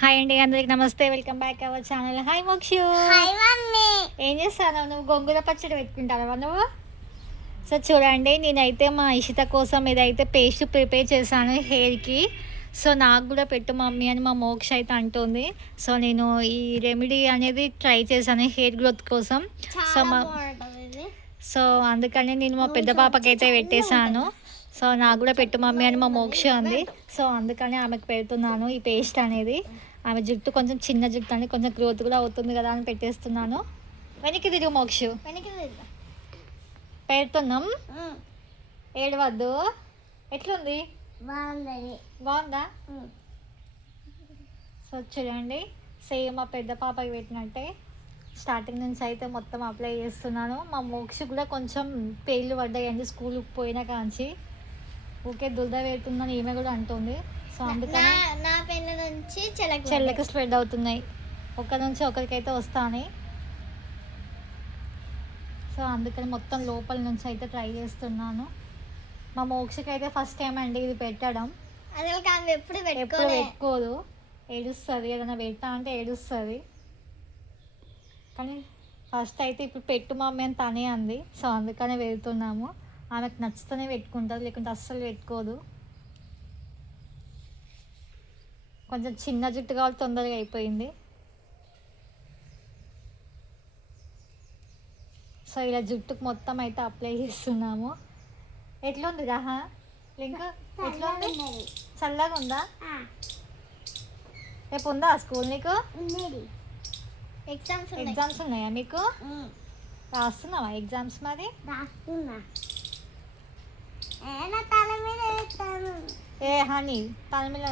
Hi అండి, అందరికి నమస్తే. Welcome back our channel. Hi Mokshu. Hi mummy. ఏం చేస్తాను? నువ్వు గొంగూర పచ్చడి పెట్టుకుంటావా నువ్వు? సో చూడండి, నేనైతే మా ఇషిత కోసం ఇదైతే పేస్ట్ ప్రిపేర్ చేశాను హెయిర్కి. సో నాకు కూడా పెట్టు మమ్మీ అని మా మోక్ష అయితే అంటుంది. సో నేను ఈ రెమెడీ అనేది ట్రై చేశాను హెయిర్ గ్రోత్ కోసం. సో సో అందుకని నేను మా పెద్ద పాపకైతే పెట్టేశాను. సో నాకు కూడా పెట్టు మమ్మీ అని మా మోక్ష ఉంది. సో అందుకని ఆమెకు పెడుతున్నాను ఈ పేస్ట్ అనేది. ఆమె జుట్టు కొంచెం చిన్న జుట్టు అని కొంచెం గ్రోత్ కూడా అవుతుంది కదా అని పెట్టేస్తున్నాను. వెనక్కి తిరుగు మోక్షు. పెడుతున్నాం. ఏడవద్దు. ఎట్లుంది? బాగుందా? సో చూడండి, సేమ్ మా పెద్ద పాపకి పెట్టినట్టే స్టార్టింగ్ నుంచి అయితే మొత్తం అప్లై చేస్తున్నాను. మా మోక్ష కూడా కొంచెం పేర్లు పడ్డాయండి స్కూల్కి పోయినా కాంచి. ఊకే దురద పెడుతుందని ఈమె కూడా అంటుంది. సో అందుకని నా పెన్ను నుంచి చెల్లకి స్ప్రెడ్ అవుతున్నాయి. ఒకరి నుంచి ఒకరికైతే వస్తాయి. సో అందుకని మొత్తం లోపల నుంచి అయితే ట్రై చేస్తున్నాను. మా మోక్షకి అయితే ఫస్ట్ టైం అండి ఇది పెట్టడం. ఎప్పుడు పెట్టుకోదు, ఏడుస్తుంది. ఏదైనా పెట్టా అంటే ఏడుస్తుంది. కానీ ఫస్ట్ అయితే ఇప్పుడు పెట్టు మమ్మీ అని తనే అంది. సో అందుకనే వెళ్తున్నాము. ఆమెకు నచ్చితేనే పెట్టుకుంటుంది, లేకుంటే అస్సలు పెట్టుకోదు. కొంచెం చిన్న జుట్టు కాబట్టి తొందరగా అయిపోయింది. సో ఇలా జుట్టుకు మొత్తం అయితే అప్లై చేస్తున్నాము. ఎట్లుంది రాహా? ఇంకా ఎట్లుంది? చల్లగా ఉందా? రేపు ఉందా స్కూల్ నీకు? ఎగ్జామ్స్ ఉన్నాయా మీకు? రాస్తున్నావా ఎగ్జామ్స్? మరి ఏ హనీ తల మీద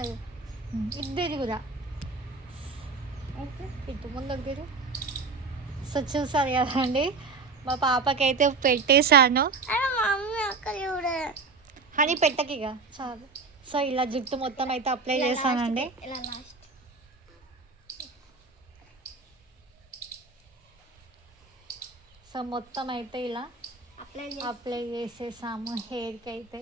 ఇద్దరు కూడా ఇటు ముందుకు తిరుగు. సో చూసారు కదండి, మా పాపకైతే పెట్టేశాను. హనీ పెట్టకిగా చాలు. సో ఇలా జుట్టు మొత్తం అయితే అప్లై చేశానండి. సో మొత్తం అయితే ఇలా అప్లై చేసేసాము హెయిర్కి అయితే.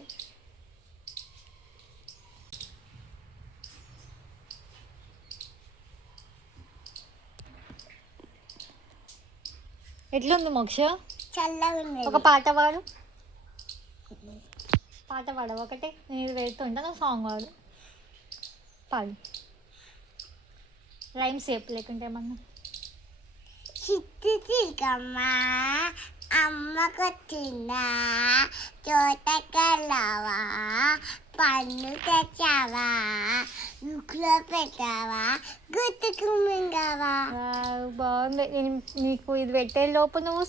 ఎట్లుంది మోక్ష? ఒక పాట పాడు. పాట పాడు ఒకటి. నేను వెళ్తుంటా, నువ్వు సాంగ్ పాడు. పాడు. రైమ్స్ చెప్పు, లేకుంటే ఏమన్నా. చిట్టి చిలకమ్మ అమ్మకొచ్చిందా, తోటకెళ్ళావా, పన్ను తెచ్చావా, ముక్కులో పెట్టావా, గుర్తుకు మింగావా. బాగుంది. నేను నీకు ఇది పెట్టే లోపు నువ్వు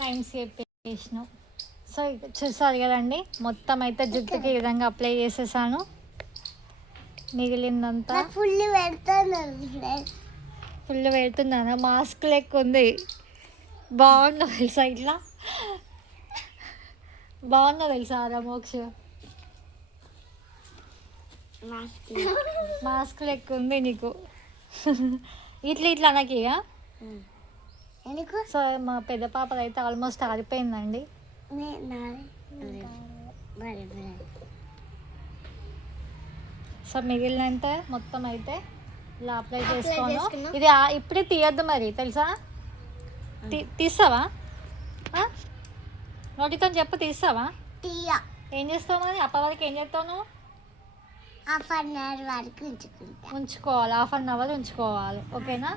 రైమ్స్ చెప్పేసినావు. సో చూసారు కదండి, మొత్తం అయితే జుట్టుకి ఈ విధంగా అప్లై చేసేసాను. మిగిలిందంతా ఫుల్ పెడుతున్నాను. మాస్క్ లెక్క ఉంది. బాగుందో తెలుసా? ఇట్లా బాగుందో తెలుసా రా మోక్ష? మాస్క్ లెక్క ఉంది నీకు. ఇట్లా నాకు ఇక. సో మా పెద్ద పాపది అయితే ఆల్మోస్ట్ ఆరిపోయిందండి. సో మిగిలినంత మొత్తం అయితే ఇలా అప్లై చేసుకోను. ఇది ఇప్పుడే తీయద్దు మరి, తెలుసా? తీస్తావా? నోటితో చెప్పు, తీస్తావా? ఏం చేస్తావు మరి? అప్పటి వరకు ఏం చేస్తావు నువ్వు? హాఫ్ అన్ అవర్ వరకు ఉంచుకోవాలి. హాఫ్ అన్ అవర్ ఉంచుకోవాలి, ఓకేనా?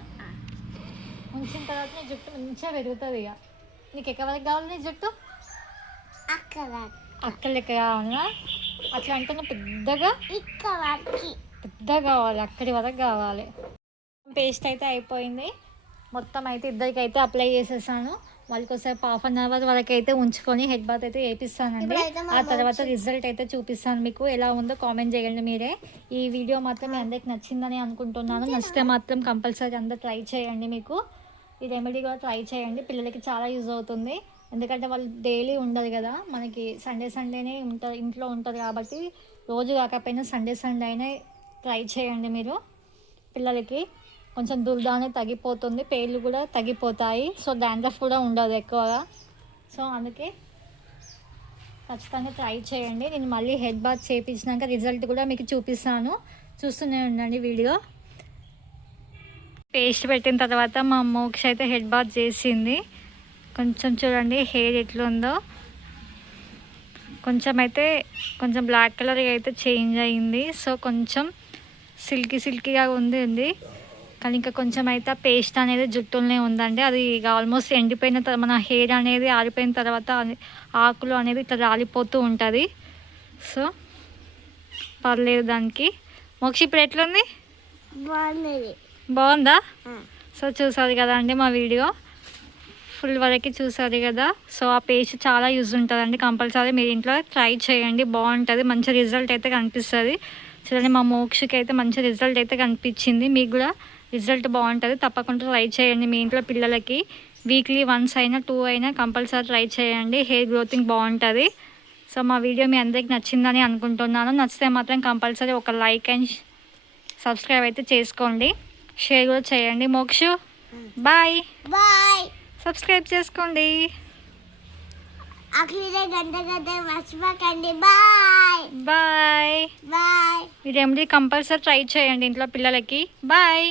ఉంచిన తర్వాత నీ జుట్టు మంచిగా పెరుగుతుంది. ఇక నీకు ఎక్కడ వరకు కావాలి నీ జుట్టు? అక్కడ లెక్క కావాలా? అట్లా అంటే పెద్దగా కావాలి, అక్కడి వరకు కావాలి. పేస్ట్ అయితే అయిపోయింది. మొత్తం అయితే ఇద్దరికి అయితే అప్లై చేసేసాను. వాళ్ళకోసారి హాఫ్ అన్ అవర్ వరకు అయితే ఉంచుకొని హెడ్ బాత్ అయితే వేపిస్తానండి. ఆ తర్వాత రిజల్ట్ అయితే చూపిస్తాను మీకు. ఎలా ఉందో కామెంట్ చేయండి మీరే. ఈ వీడియో మాత్రం మీ అందరికి నచ్చిందని అనుకుంటున్నాను. నచ్చితే మాత్రం కంపల్సరీ అందరూ ట్రై చేయండి. మీకు ఈ రెమెడీ కూడా ట్రై చేయండి. పిల్లలకి చాలా యూజ్ అవుతుంది. ఎందుకంటే వాళ్ళు డైలీ ఉండదు కదా, మనకి సండేనే ఉంటుంది, ఇంట్లో ఉంటుంది కాబట్టి రోజు కాకపోయినా సండే అయినా ట్రై చేయండి మీరు. పిల్లలకి కొంచెం దుర్దానే తగ్గిపోతుంది, పేర్లు కూడా తగ్గిపోతాయి. సో డాండ్రఫ్ కూడా ఉండదు ఎక్కువగా. సో అందుకే ఖచ్చితంగా ట్రై చేయండి. నేను మళ్ళీ హెడ్ బాత్ చేయించినాక రిజల్ట్ కూడా మీకు చూపిస్తాను. చూస్తూనే ఉండండి వీడియో. పేస్ట్ పెట్టిన తర్వాత మా మోక్ష అయితే హెడ్ బాత్ చేసింది. కొంచెం చూడండి హెయిర్ ఎట్లుందో, కొంచెం బ్లాక్ కలర్ అయితే చేంజ్ అయింది. సో కొంచెం సిల్కీగా ఉంది. కానీ ఇంకా కొంచెం అయితే ఆ పేస్ట్ అనేది జుట్టులోనే ఉందండి. అది ఇక ఆల్మోస్ట్ ఎండిపోయిన తర్వాత, మన హెయిర్ అనేది ఆరిపోయిన తర్వాత ఆకులు అనేది ఇట్లా రాలిపోతూ ఉంటుంది. సో పర్లేదు దానికి. మోక్ష ఇప్పుడు ఎట్లుంది? బాగుందా? సో చూసారు కదా అండి మా వీడియో ఫుల్ వరకు చూసారు కదా. సో ఆ పేస్ట్ చాలా యూజ్ ఉంటుందండి. కంపల్సరీ మీరు ఇంట్లో ట్రై చేయండి, బాగుంటుంది. మంచి రిజల్ట్ అయితే కనిపిస్తుంది. చూడండి మా మోక్షకి అయితే మంచి రిజల్ట్ అయితే కనిపించింది. మీకు కూడా రిజల్ట్ బాగుంటుంది. తప్పకుండా ట్రై చేయండి మీ ఇంట్లో పిల్లలకి. వీక్లీ 1 అయినా 2 అయినా కంపల్సరీ ట్రై చేయండి. హెయిర్ గ్రోతింగ్ బాగుంటుంది. సో మా వీడియో మీ అందరికి నచ్చిందని అనుకుంటున్నాను. నచ్చితే మాత్రం కంపల్సరీ ఒక లైక్ అండ్ సబ్స్క్రైబ్ అయితే చేసుకోండి. షేర్ కూడా చేయండి. మోక్షు బాయ్. సబ్స్క్రైబ్ చేసుకోండి. గంట మర్చిపోకండి. బాయ్. ఈ రెమెడీ కంపల్సరీ ట్రై చేయండి ఇంట్లో పిల్లలకి. బాయ్.